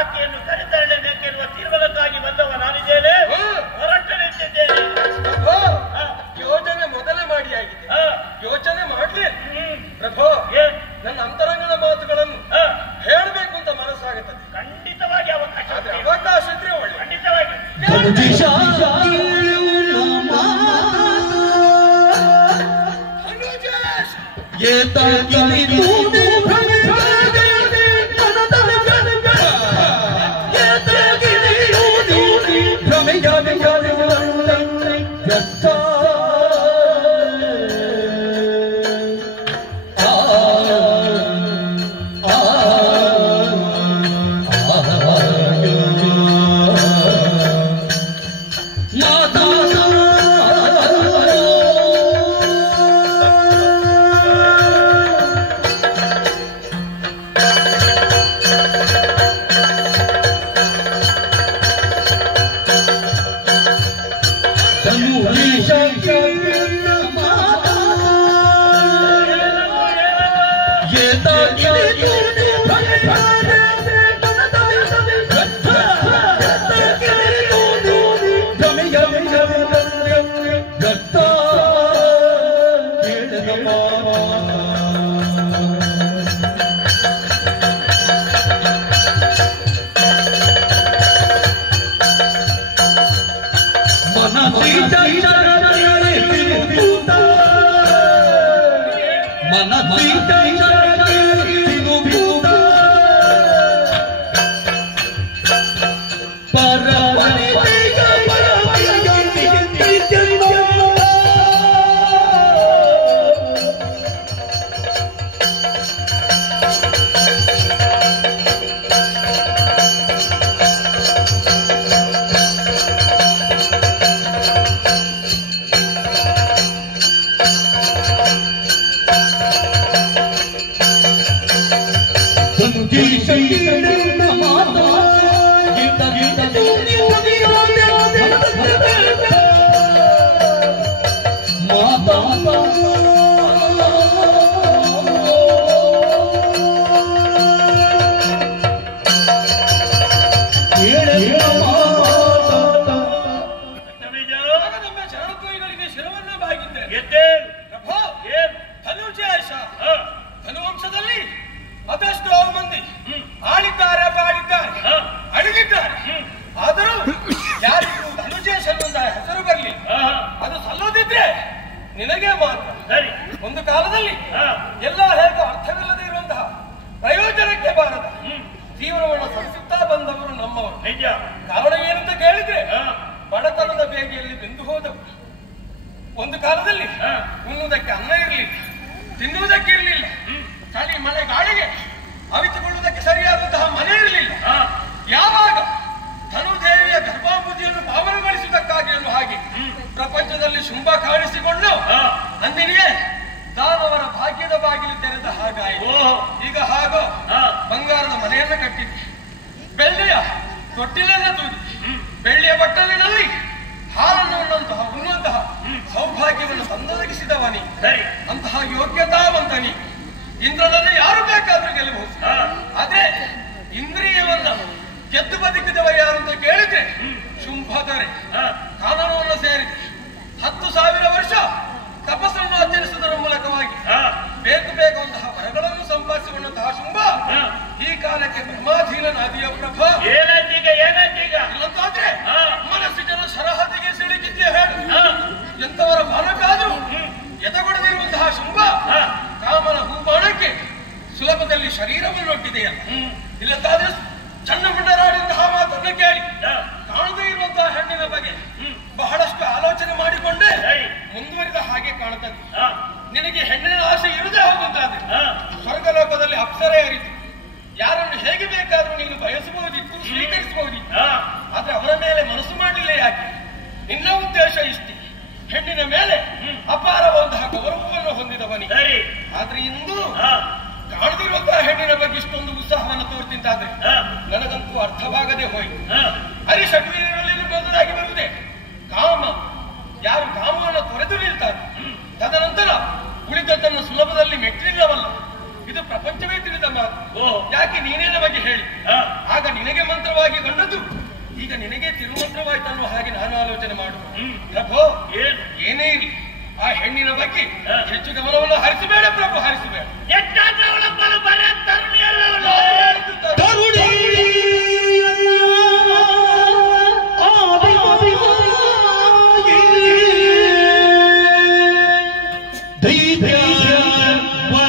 ಆಕೆಯನ್ನು ಕರೆತರಲೇಬೇಕೆನ್ನುವ ತೀರ್ಮಾನಕ್ಕಾಗಿ ಬಂದವ ನಾನಿದ್ದೇನೆ. ಹೊರಟು ನಿಂತಿದ್ದೇನೆ. ಧೈರ್ಯ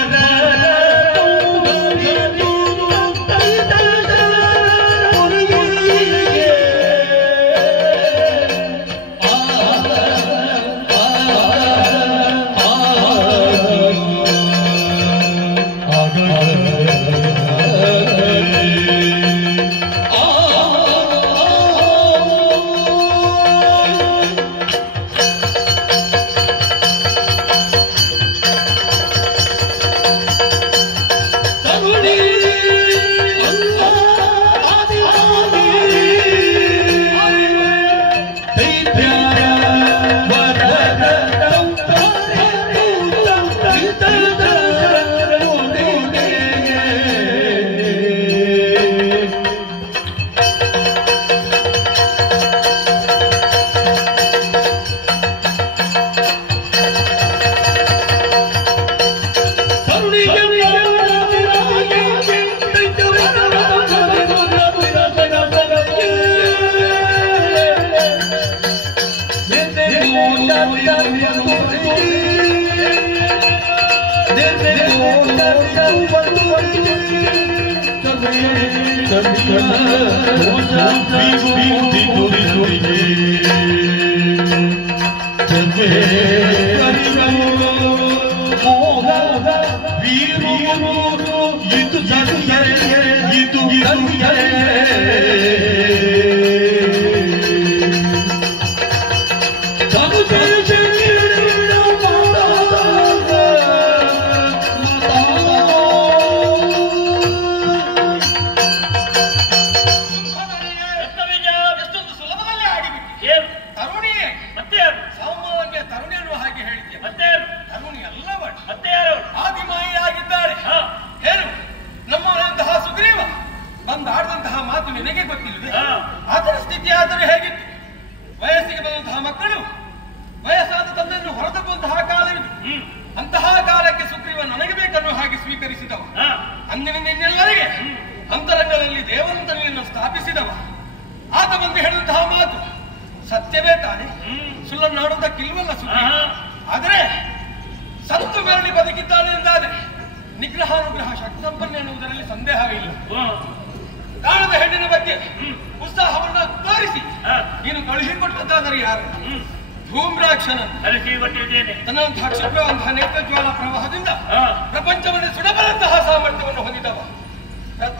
ಪ್ರಪಂಚವನ್ನು ಸುಡಬಲ್ಲಂತಹ ಸಾಮರ್ಥ್ಯವನ್ನು ಹೊಂದಿದವ.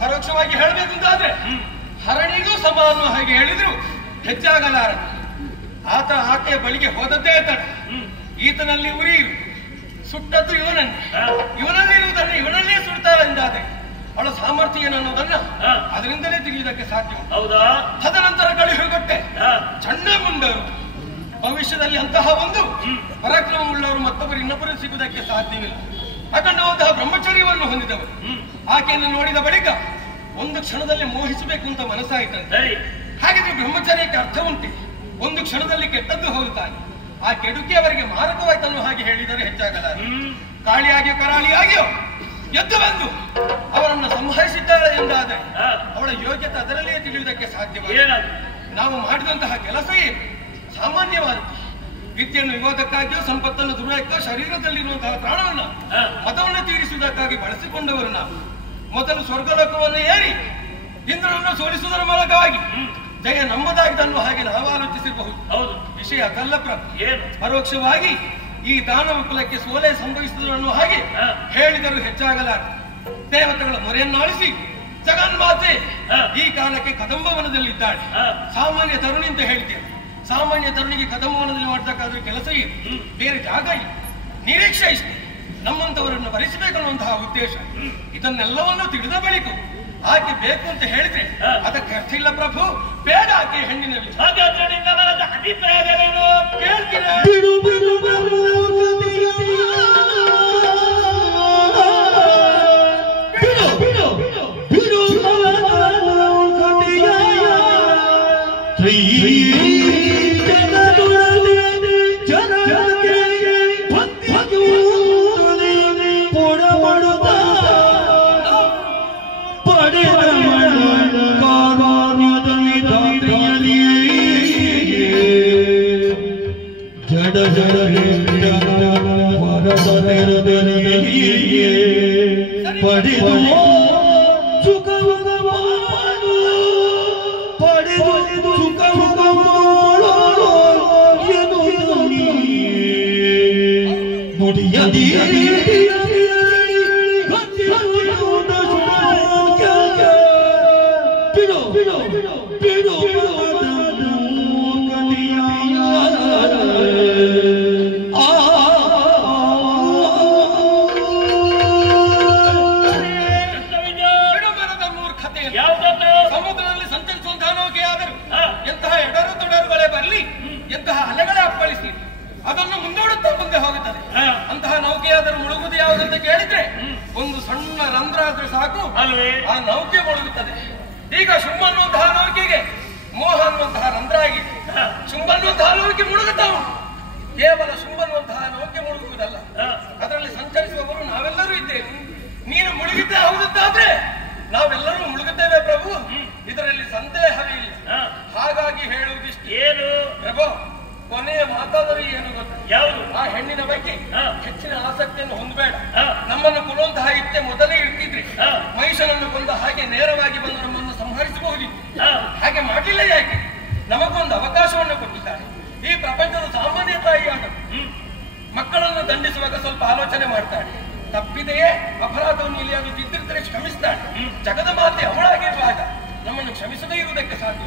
ಪರೋಕ್ಷವಾಗಿ ಹೇಳಬೇಕಂತಾದ್ರೆ ಹರಣಿಗೂ ಸಮಾನ ಹಾಗೆ ಹೇಳಿದ್ರು ಹೆಚ್ಚಾಗಲಾರ. ಆತ ಆಕೆಯ ಬಳಿಗೆ ಹೋದದ್ದೇ ತಡ. ಈತನಲ್ಲಿ ಉರಿಯು ಸುಟ್ಟದ್ದು ಇವನಲ್ಲಿರುವುದನ್ನು ಇವನಲ್ಲೇ ಸುಡ್ತಾರೆ ಎಂದಾದ್ರೆ ಅವಳ ಸಾಮರ್ಥ್ಯ ಏನನ್ನೋದನ್ನ ಅದರಿಂದಲೇ ತಿಳಿಯುವುದಕ್ಕೆ ಸಾಧ್ಯ. ತದನಂತರ ಕಳುಹಿಕೊಟ್ಟೆ ಚಂಡ ಮುಂಡರು. ಭವಿಷ್ಯದಲ್ಲಿ ಅಂತಹ ಒಂದು ಪರಾಕ್ರಮವುಳ್ಳವರು ಮತ್ತೊಬ್ಬರು ಇನ್ನೊಬ್ಬರು ಸಿಗುವುದಕ್ಕೆ ಸಾಧ್ಯವಿಲ್ಲ. ಅಖಂಡವಾದಂತಹ ಬ್ರಹ್ಮಚರ್ಯವನ್ನು ಹೊಂದಿದವರು. ಆಕೆಯನ್ನು ನೋಡಿದ ಬಳಿಕ ಒಂದು ಕ್ಷಣದಲ್ಲಿ ಮೋಹಿಸಬೇಕು ಅಂತ ಮನಸ್ಸಾಯಿತಂತೆ. ಹಾಗಿದ್ರೆ ಬ್ರಹ್ಮಚರ್ಯಕ್ಕೆ ಅರ್ಥ ಉಂಟೆ. ಒಂದು ಕ್ಷಣದಲ್ಲಿ ಕೆಟ್ಟದ್ದು ಹೋಗುತ್ತಾನೆ. ಆ ಕೆಡುಕಿ ಅವರಿಗೆ ಮಾರಕವಾಯ್ತನ್ನು ಹಾಗೆ ಹೇಳಿದರೆ ಹೆಚ್ಚಾಗಲ್ಲ. ಕಾಳಿಯಾಗಿಯೋ ಕರಾಳಿಯಾಗಿಯೋ ಎದ್ದು ಬಂದು ಅವರನ್ನು ಸಂಹರಿಸಿದ್ದಾಳೆ ಎಂದಾದರೆ ಅವಳ ಯೋಗ್ಯತೆ ಅದರಲ್ಲಿಯೇ ತಿಳಿಯುವುದಕ್ಕೆ ಸಾಧ್ಯವಿಲ್ಲ. ನಾವು ಮಾಡಿದಂತಹ ಕೆಲಸ ಏನು? ಸಾಮಾನ್ಯವಾದ ವಿದ್ಯೆಯನ್ನು ವಿವಾದಕ್ಕಾಗಿಯೋ ಸಂಪತ್ತನ್ನು ದುರ್ವಯಕ್ಕಾಗಿ ಶರೀರದಲ್ಲಿರುವಂತಹ ಪ್ರಾಣವನ್ನು ಮತವನ್ನು ತೀರಿಸುವುದಕ್ಕಾಗಿ ಬಳಸಿಕೊಂಡವರು ನಾವು. ಮೊದಲು ಸ್ವರ್ಗಲೋಕವನ್ನು ಏರಿ ಇಂದ್ರನನ್ನು ಸೋಲಿಸುವುದರ ಮೂಲಕವಾಗಿ ಜಯ ನಮ್ಮದಾಗಿದ್ದನ್ನು ಹಾಗೆ ನಾವು ಆಲೋಚಿಸಿರಬಹುದು. ವಿಷಯ ಅದಲ್ಲ ಪರೋಕ್ಷವಾಗಿ ಈ ದಾನವ ಕುಲಕ್ಕೆ ಸೋಲೆ ಸಂಭವಿಸಿದನ್ನು ಹಾಗೆ ಹೇಳಿದರೂ ಹೆಚ್ಚಾಗಲಾರ. ದೇವತೆಗಳ ಮೊರೆಯನ್ನಾಳಿಸಿ ಜಗನ್ಮಾತೆ ಈ ಕಾಲಕ್ಕೆ ಕದಂಬವನದಲ್ಲಿದ್ದಾಳೆ. ಸಾಮಾನ್ಯ ತರುಣಿ ಅಂತ ಹೇಳ್ತೇವೆ. ಸಾಮಾನ್ಯ ತರುಣಿಗೆ ಕದಂಬವನದಲ್ಲಿ ಮಾಡಬೇಕಾದ್ರೆ ಕೆಲಸ ಇದೆ, ಬೇರೆ ಜಾಗ ಇಲ್ಲ, ನಿರೀಕ್ಷೆ ಇಷ್ಟೇ. ನಮ್ಮಂತವರನ್ನು ಭರಿಸಬೇಕನ್ನುವಂತಹ ಉದ್ದೇಶ. ಇದನ್ನೆಲ್ಲವನ್ನು ತಿಳಿದ ಬಳಿಕ ಆಕೆ ಬೇಕು ಅಂತ ಹೇಳಿದ್ರೆ ಅದಕ್ಕೆ ಅರ್ಥ ಇಲ್ಲ ಪ್ರಭು. ಬೇಡ ಆಕೆ ಹೆಣ್ಣಿನ ಅಭಿಪ್ರಾಯವೇನು ಕೇಳ್ತೀರಾ? ಸಮುದ್ರದಲ್ಲಿ ಸಂಚರಿಸುವಂತಹ ನೌಕೆ ಆದರೂ ಎಂತಹ ಎಡರು ತೊಡರುಗಳೇ ಬರಲಿ, ಎಂತಹ ಅಲೆಗಳೇ ಅಪ್ಪಳಿಸಿ ಅದನ್ನು ಮುಂದೂಡುತ್ತಾ ಮುಂದೆ ಹೋಗುತ್ತದೆ. ಅಂತಹ ನೌಕೆಯಾದರೂ ಮುಳುಗುವುದು ಯಾವುದಂತ ಕೇಳಿದ್ರೆ ಒಂದು ಸಣ್ಣ ರಂಧ್ರ ಆದ್ರೆ ಸಾಕು, ಆ ನೌಕೆ ಮುಳುಗುತ್ತದೆ. ಈಗ ಶುಂಭ ಅನ್ನುವಂತಹ ನೌಕೆಗೆ ಮೋಹ ಅನ್ನುವಂತಹ ರಂಧ್ರ ಆಗಿದೆ. ಶುಂಭ ಅನ್ನುವಂತಹ ನೌಕೆ ಮುಳುಗುತ್ತಾ ಉಂಟು. ಕೇವಲ ಶುಂಭ ಅನ್ನುವಂತಹ ನೌಕೆ ಮುಳುಗುವುದಲ್ಲ, ಅದರಲ್ಲಿ ಸಂಚರಿಸುವವರು ನಾವೆಲ್ಲರೂ ಇದ್ದೇವೆ. ನೀನು ಮುಳುಗಿದ್ದೇ ಹೌದಂತಾದ್ರೆ ನಾವೆಲ್ಲರೂ ಮುಳುಗುತ್ತೇವೆ ಪ್ರಭು, ಇದರಲ್ಲಿ ಸಂದೇಹವೇ ಇಲ್ಲ. ಹಾಗಾಗಿ ಹೇಳುವುದಿಷ್ಟು ಏನು ಪ್ರಭು, ಕೊನೆಯ ಮಾತಾದರೂ ಏನು ಗೊತ್ತ? ಯಾವುದು? ಆ ಹೆಣ್ಣಿನ ಬಗ್ಗೆ ಹೆಚ್ಚಿನ ಆಸಕ್ತಿಯನ್ನು ಹೊಂದಬೇಡ. ನಮ್ಮನ್ನು ಕೊಲ್ಲುವಂತಹ ಇತ್ತೆ ಮೊದಲೇ ಇರ್ತಿದ್ರಿ. ಮಹಿಷನನ್ನು ಕೊಂದ ಹಾಗೆ ನೇರವಾಗಿ ಬಂದು ನಮ್ಮನ್ನು ಸಂಹರಿಸಬಹುದಿತ್ತು. ಹಾಗೆ ಮಾಡಲಿಲ್ಲ. ಯಾಕೆ? ನಮಗೊಂದು ಅವಕಾಶವನ್ನು ಕೊಟ್ಟಿದ್ದಾರೆ. ಈ ಪ್ರಪಂಚದ ಸಾಮಾನ್ಯ ತಾಯಿಯಾದ ಮಕ್ಕಳನ್ನು ದಂಡಿಸುವಾಗ ಸ್ವಲ್ಪ ಆಲೋಚನೆ ಮಾಡ್ತಾಳೆ. ತಪ್ಪಿದೆಯೇ ಅಪರಾಧವನ್ನು ಇಲ್ಲಿ ಅದು ತಿದ್ದಿರ್ತಾರೆ ಕ್ಷಮಿಸ್ತಾಳೆ. ಜಗದ ಮಾತೆ ಅವಳಾಗಿರುವಾಗ ನಮ್ಮನ್ನು ಕ್ಷಮಿಸದೇ ಇರುವುದಕ್ಕೆ ಸಾಧ್ಯ.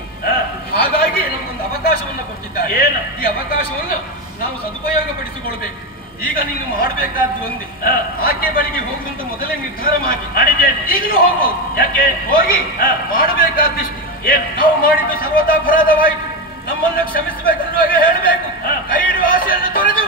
ಹಾಗಾಗಿ ನಮಗೊಂದು ಅವಕಾಶವನ್ನು ಕೊಟ್ಟಿದ್ದಾರೆ. ಈ ಅವಕಾಶವನ್ನು ನಾವು ಸದುಪಯೋಗ ಪಡಿಸಿಕೊಳ್ಬೇಕು. ಈಗ ನೀನು ಮಾಡಬೇಕಾದ್ದು ಒಂದೇ, ಆಕೆ ಬಳಿಗೆ ಹೋಗುವಂತ ಮೊದಲೇ ನಿರ್ಧಾರ ಮಾಡಿದ್ದೇನೆ. ಈಗಲೂ ಹೋಗ್ಬಹುದು. ಯಾಕೆ? ಹೋಗಿ ಮಾಡಬೇಕಾದಿಷ್ಟು. ನಾವು ಮಾಡಿದ್ದು ಸರ್ವತಾ ಅಪರಾಧವಾಯಿತು, ನಮ್ಮನ್ನು ಕ್ಷಮಿಸಬೇಕನ್ನುವಾಗ ಹೇಳಬೇಕು. ಕೈ ಹಿಡಿಯುವ ಆಸೆಯನ್ನು ತೊರೆದು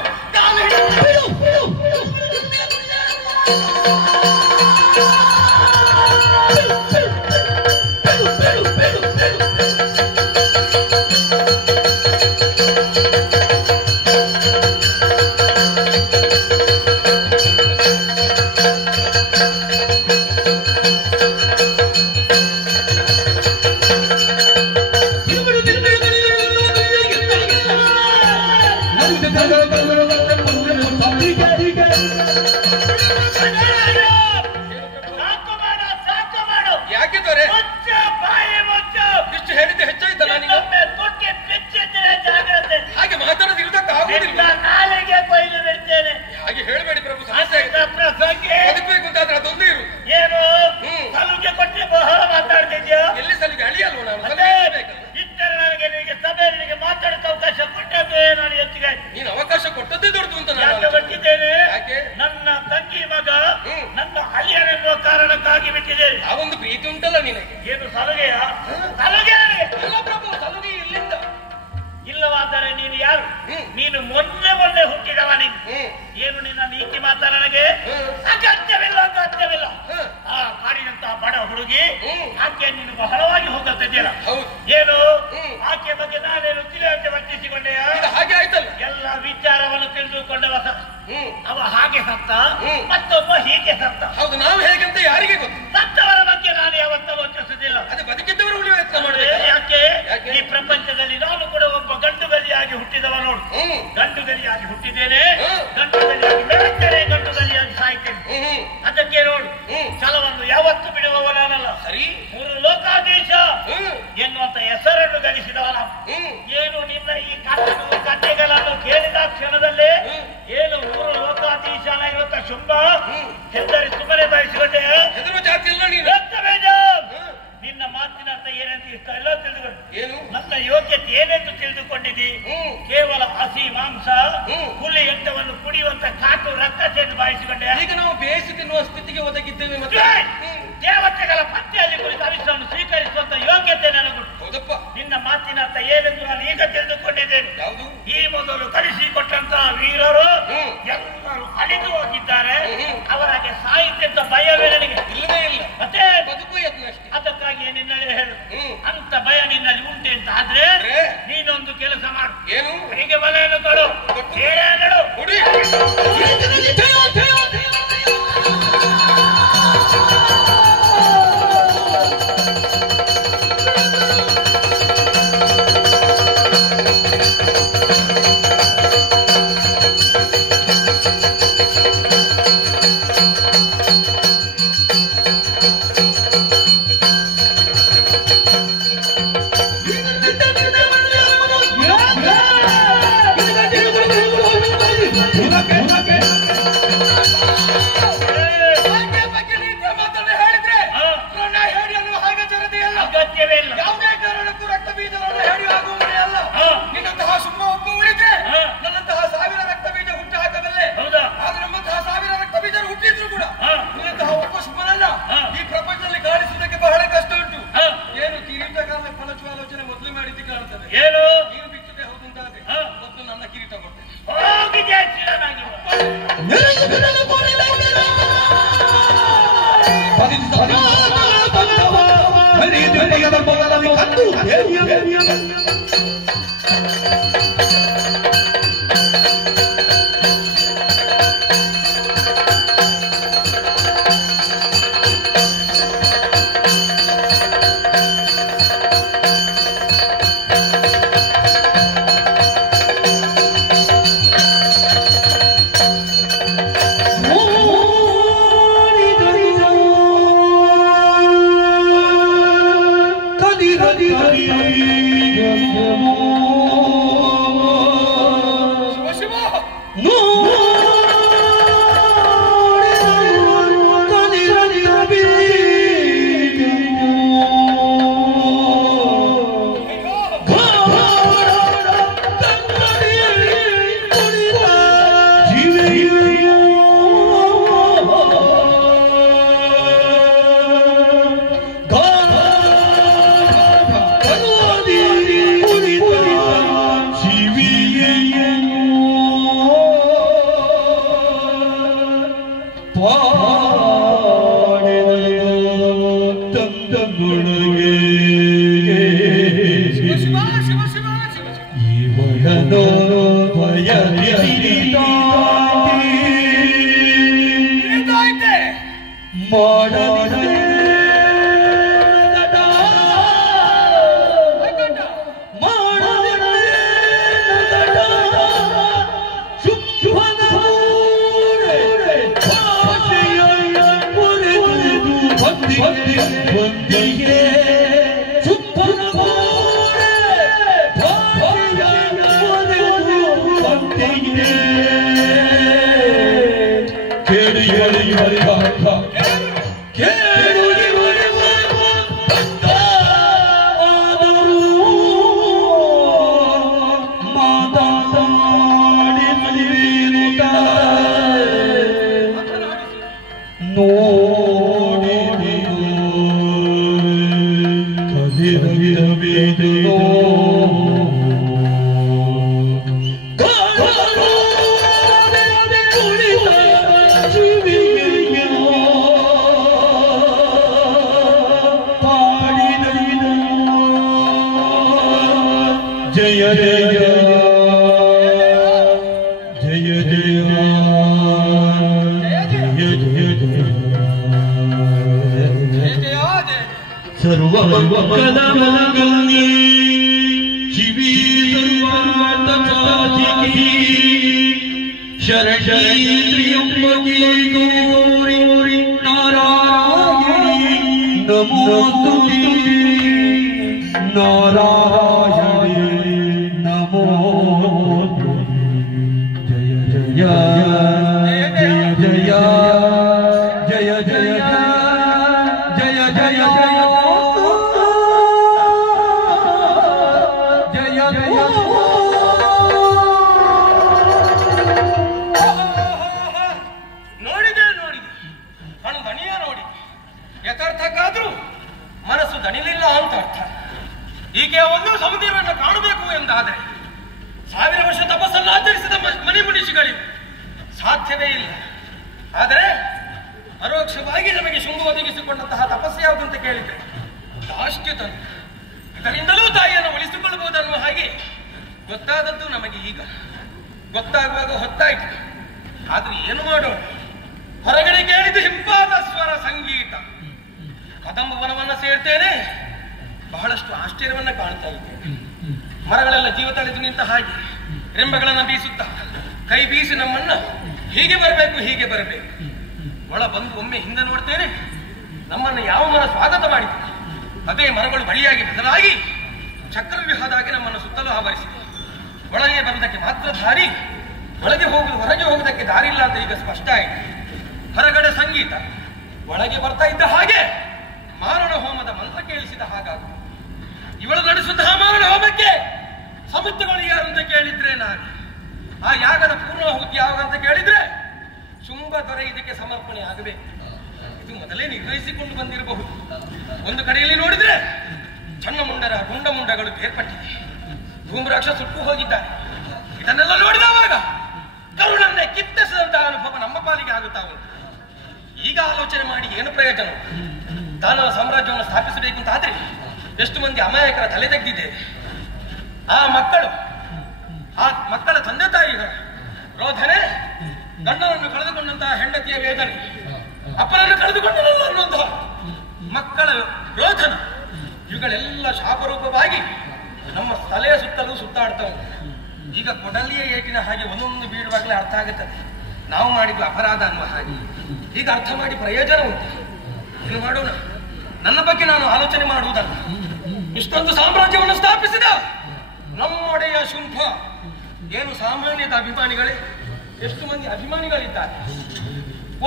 ಎಷ್ಟು ಮಂದಿ ಅಭಿಮಾನಿಗಳಿದ್ದಾರೆ.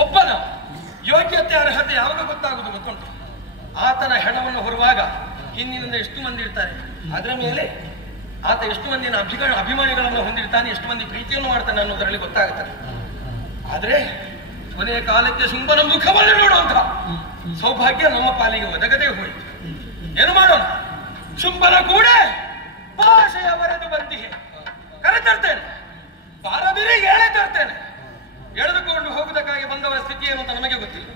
ಒಬ್ಬನ ಯೋಗ್ಯತೆ ಅರ್ಹತೆ ಯಾವಾಗ ಗೊತ್ತಾಗುವುದು ಗೊತ್ತುಂಟು. ಆತನ ಹೆಣವನ್ನು ಹೊರುವಾಗ ಹಿಂದಿನಿಂದ ಎಷ್ಟು ಮಂದಿ ಇರ್ತಾರೆ, ಅದರ ಮೇಲೆ ಆತ ಎಷ್ಟು ಮಂದಿನ ಅಭಿಮಾನಿಗಳನ್ನು ಹೊಂದಿರ್ತಾನೆ, ಎಷ್ಟು ಮಂದಿ ಪ್ರೀತಿಯನ್ನು ಮಾಡ್ತಾನೆ ಅನ್ನೋದರಲ್ಲಿ ಗೊತ್ತಾಗುತ್ತದೆ. ಆದ್ರೆ ಕೊನೆಯ ಕಾಲಕ್ಕೆ ಶುಂಭನ ಮುಖವನ್ನು ನೋಡುವಂತ ಸೌಭಾಗ್ಯ ನಮ್ಮ ಪಾಲಿಗೆ ಒದಗದೆ ಹೋಯಿತು. ಏನು ಮಾಡೋಣ? ಶುಂಭನ ಕೂಡ ಭಾಷೆಯ ಬರೆದು ಬಂದಿಗೆ ಕರೆತರ್ತೇನೆ, ಬಾರದಿರಿ ಹೇಳೇ ತರ್ತೇನೆ. ಎಳೆದುಕೊಂಡು ಹೋಗುವುದಕ್ಕಾಗಿ ಬಂದವರ ಸ್ಥಿತಿ ಏನು ಅಂತ ನಮಗೆ ಗೊತ್ತಿಲ್ಲ.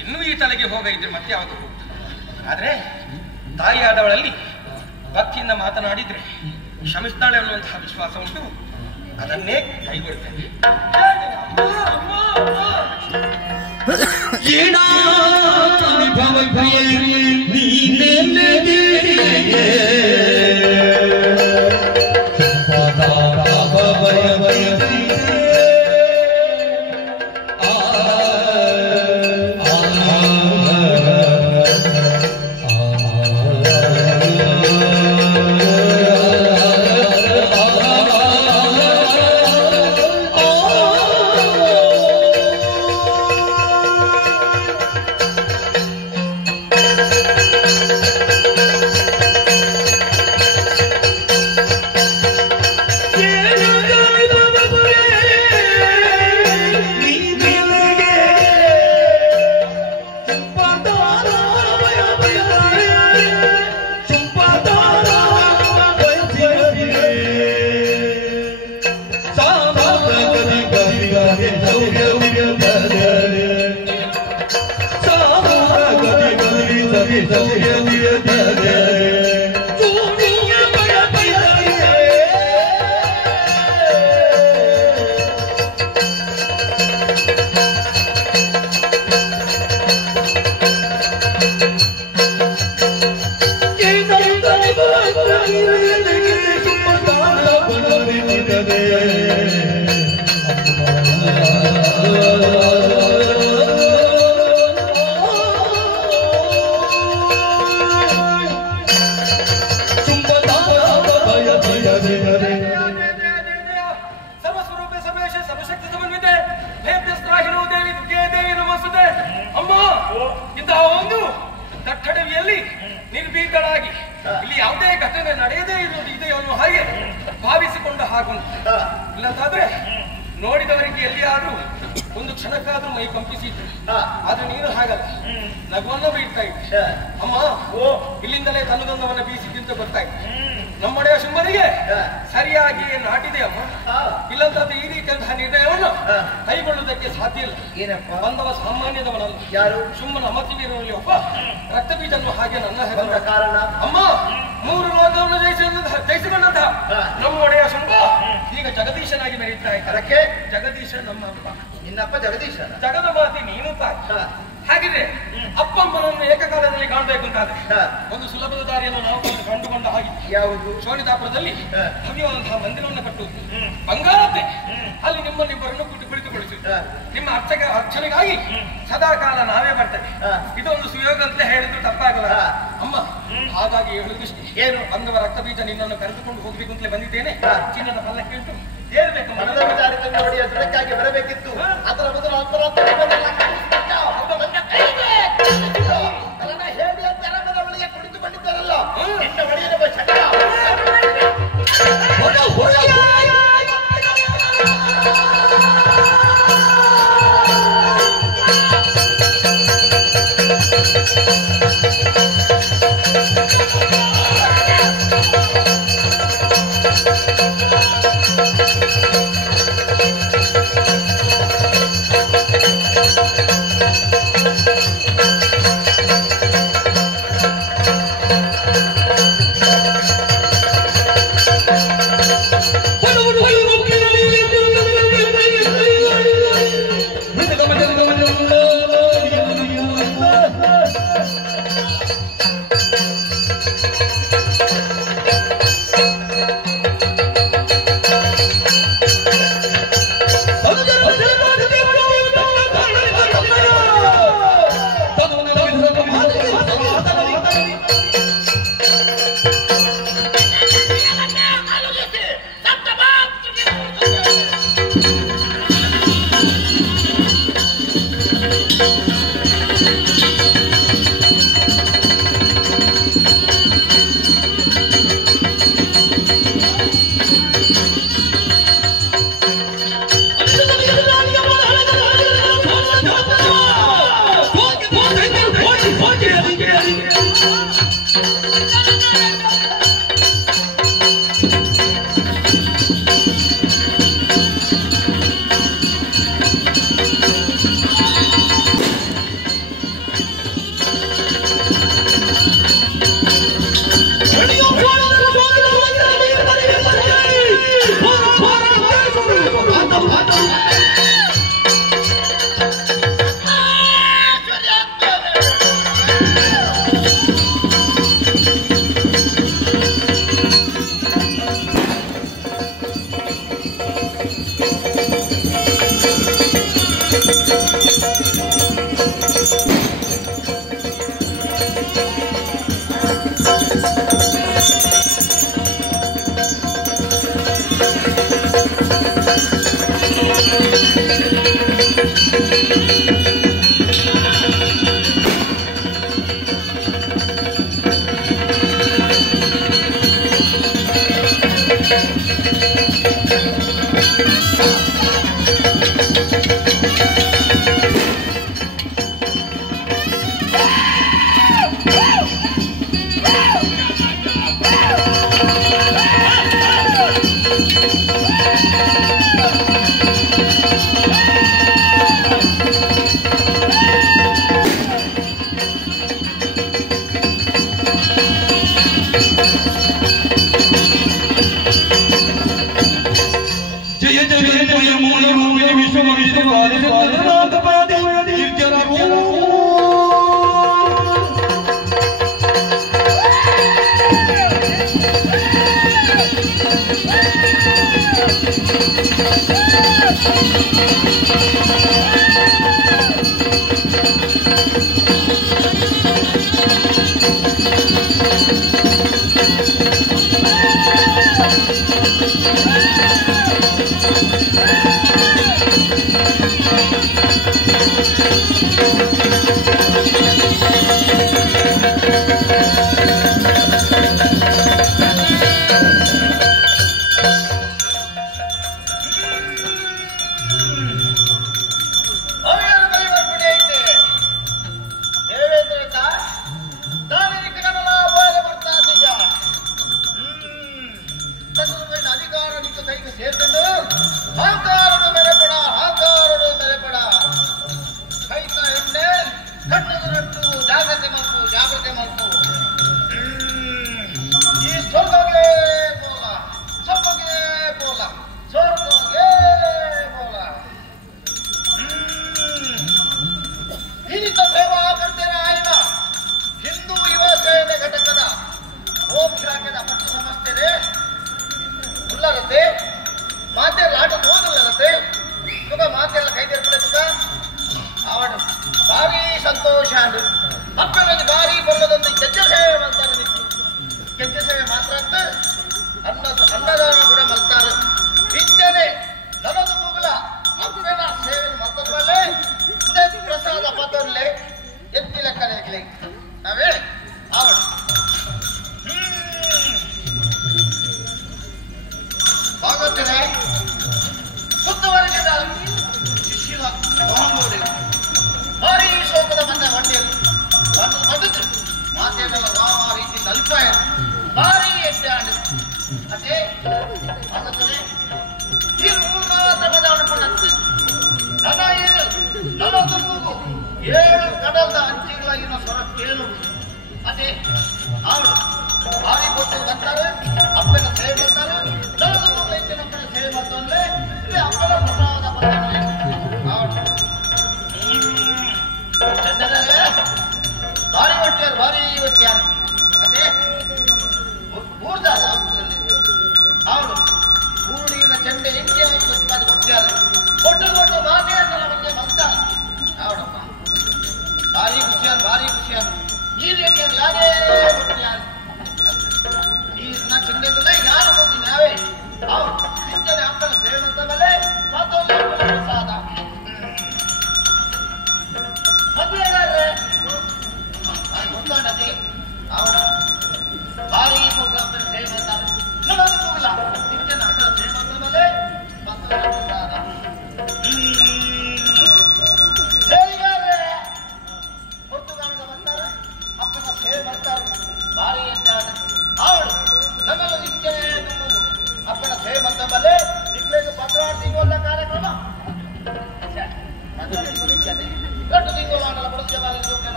ಇನ್ನೂ ಈ ತಲೆಗೆ ಹೋಗ ಇದ್ರೆ ಮತ್ತೆ ಯಾವುದು. ಆದ್ರೆ ತಾಯಿಯಾದವಳಲ್ಲಿ ಭಕ್ತಿಯಿಂದ ಮಾತನಾಡಿದ್ರೆ ಕ್ಷಮಿಸ್ತಾಳೆ ಅನ್ನುವಂತಹ ವಿಶ್ವಾಸ ಉಂಟು. ಅದನ್ನೇ ಕೈಗೊಳ್ತೇನೆ. ನಿರ್ಭೀತಳಾಗಿ ಇಲ್ಲಿ ಯಾವುದೇ ಘಟನೆ ನಡೆಯದೇ ಇರುವುದು ಇದೆ ಅನ್ನೋ ಹಾಗೆ ಭಾವಿಸಿಕೊಂಡ ಹಾಗುಂಟು. ಇಲ್ಲಂತಾದ್ರೆ ನೋಡಿದವರಿಗೆ ಎಲ್ಲಿಯಾದ್ರೂ ಒಂದು ಕ್ಷಣಕ್ಕಾದ್ರೂ ಮೈ ಕಂಪಿಸಿದ್ರು. ಆದ್ರೆ ನೀನು ಹಾಗಲ್ಲ, ನಗುವನ್ನ ಬೀಳ್ತಾ ಇದ್ದೆ. ಅಮ್ಮ ಇಲ್ಲಿಂದಲೇ ತನ್ನದೊಂದವನ್ನ ಬೀಸಿದ್ದಂತ ಗೊತ್ತಾಯ್ತು. ನಮ್ಮಡೆಯ ಶುಂಭನಿಗೆ ಸರಿಯಾಗಿ ನಾಟಿದೆ ಅಮ್ಮ. ಇಲ್ಲಂತಾದ್ರೆ ಈ ರೀತಿಯಂತಹ ನಿರ್ಣಯವನ್ನು ಕೈಗೊಳ್ಳುವುದಕ್ಕೆ ಸಾಧ್ಯ ಇಲ್ಲ. ಏನಪ್ಪ? ಬಂದವ ಸಾಮಾನ್ಯದವನಲ್ಲ. ಯಾರು? ಶುಂಭನ ಅಮತಿವೀರರಲ್ಲಿ ಒಬ್ಬ ರಕ್ತಬೀಜನ್ನು ಹಾಗೆ ನನ್ನ ಹೆಸರು ಕಾರಣ ಅಮ್ಮ 3 ಲೋಕವನ್ನು ಜಯಿಸಿಕೊಂಡಂತಹ ನಮ್ಮ ಒಡೆಯ ಶುಂಭ ಈಗ ಜಗದೀಶನಾಗಿ ಮೆರೀತಾ ಇದ್ದಾರೆ. ಅದಕ್ಕೆ ಜಗದೀಶ ನಮ್ಮ ಅಪ್ಪ, ನಿನ್ನಪ್ಪ ಜಗದೀಶ, ಜಗದ ಮಾತಿ ನೀನು ತಾಯಿ. ಹಾಗಿದ್ರೆ ಅಪ್ಪಮ್ಮನನ್ನು ಏಕಕಾಲದಲ್ಲಿ ಕಾಣಬೇಕು ಅಂತಾದ್ರೆ ಒಂದು ಸುಲಭದ ದಾರಿಯನ್ನು ನಾವು ಕಂಡುಕೊಂಡ ಹಾಗೆ ಯಾವುದು? ಶೋಣಿತಾಪುರದಲ್ಲಿ ಭವ್ಯವಂತಹ ಮಂದಿರವನ್ನು ಕಟ್ಟುವುದು, ಬಂಗಾರತೆ ಅಲ್ಲಿ ನಿಮ್ಮನ್ನಿಬ್ಬರನ್ನು ಕುಳಿತುಗೊಳಿಸಿ ನಿಮ್ಮ ಅರ್ಚನೆಗಾಗಿ ಸದಾ ಕಾಲ ನಾವೇ ಬರ್ತೇವೆ. ಇದೊಂದು ಸುಯೋಗ ಅಂತ ಹೇಳಿದ್ರು ತಪ್ಪಾಗಲ್ಲ ಅಮ್ಮ. ಹಾಗಾಗಿ ಹೇಳುದಿಷ್ಟೇ, ಏನು ಬಂದವ ರಕ್ತ ಬೀಜ ನಿನ್ನನ್ನು ಕರೆದುಕೊಂಡು ಹೋಗ್ಬೇಕು ಅಂತಲೇ ಬಂದಿದ್ದೇನೆ. ಚಿನ್ನದ ಪಲ್ಲಕ್ಕೆ ಉಂಟು, ಏರ್ಬೇಕು. ಮನದ ವಿಚಾರದಲ್ಲಿ ನೋಡಿ ಅದಕ್ಕಾಗಿ ಬರಬೇಕಿತ್ತು. ಅದರ ಮೊದಲು ಹೇಳಿ ತೆರಮದವಳಿಗೆ ಕುಳಿತುಕೊಂಡಿದ್ದಾರಲ್ಲ ನಿನ್ನ ಒಡೆಯನ ಶಕ್ತ.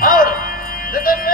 Ahora, déjenme.